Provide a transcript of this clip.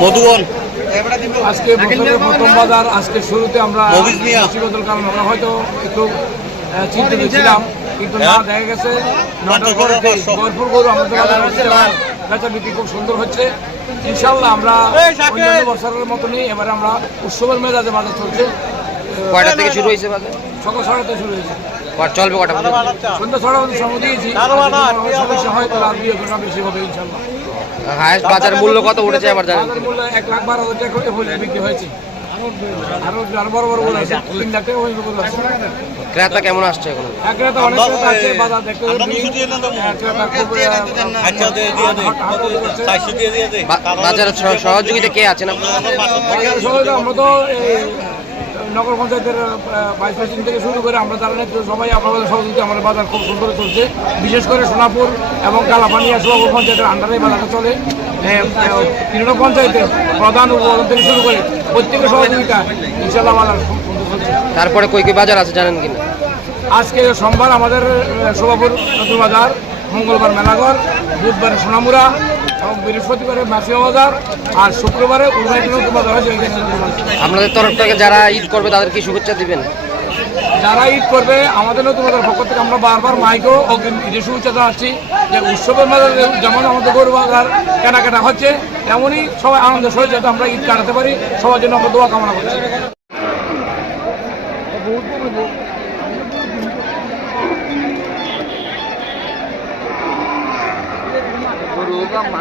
মধুবন। আজকে বছরের প্রথম বাজার আজকে শুরুতে আমরা। মুসিবতের কারণ আমরা হয়তো একটু চিন্তিত ছিলাম কিন্তু না দেখা গেছে নটার ভরপুর গরু আমাদের বাজারে হচ্ছে বেচা বিক্রি খুব সুন্দর হচ্ছে। ইনশাল্লাহ আমরা অন্যান্য বছরের মতনই এবারে আমরা উৎসবের মেজাজে বাজার চলছে। কয়টা থেকে শুরু হয়েছে বাজার? সকাল ছটাতে শুরু হয়েছে। চলবে কটা সন্ধ্যা ছটা পর্যন্ত সময় দিয়েছি। হয় তো রাত বেশি হবে ইনশাল্লাহ হায়েস্ট বাজার মূল্য কত উঠেছে এবার জানেন? বাজার মূল্য এক লাখ বারো হাজার টাকা বিক্রি হয়েছে। আরও আরও বড় বড় গরু আছে তিন লাখ টাকা পর্যন্ত আছে ক্রেতা কেমন আসছে এখন? অনেক ক্রেতা আছে, বাজার দেখতে আচ্ছা দিয়ে দিয়ে দে দিয়ে দিয়ে দে সহযোগিতা কে আছেন আপনার বাজারের সবাই আমরা তো এই নগর পঞ্চায়েতের ভাইস প্রেসিডেন্ট থেকে শুরু করে আমরা যারা নেতৃত্ব সবাই আপনাদের সহযোগিতা আমাদের বাজার খুব সুন্দর চলছে। বিশেষ করে সোনাপুর এবং কালাপানিয়া সোনাপুর পঞ্চায়েতের আন্ডারে বাজারটা চলে। তৃণ পঞ্চায়েতের প্রধান উপপ্রধান থেকে শুরু করে প্রত্যেকের সহযোগিতা ইনশাল্লাহ বাজার তারপরে কই কই বাজার আছে জানেন কিনা? আজকে সোমবার আমাদের আহ, শোভাপুর নতুন বাজার মঙ্গলবার মেলাঘর বুধবার সোনামুড়া এবং বৃহস্পতিবারে মাসিয়া বাজার আর শুক্রবারে বাজার বাজার। আপনাদের তরফ থেকে যারা ঈদ করবে তাদের কি শুভেচ্ছা দিবেন যারা ঈদ করবে আমাদের নতুন বাজার পক্ষ থেকে আমরা বারবার অগ্রিম ঈদের শুভেচ্ছা জানাচ্ছি যে উৎসবের মাঝে যেমন আমাদের গরু বাজার কেনাকাটা হচ্ছে তেমনই সবাই আনন্দের সহিত যাতে আমরা ঈদ কাটাতে পারি সবার জন্য আমরা দোয়া কামনা করছি รู้ว่ามั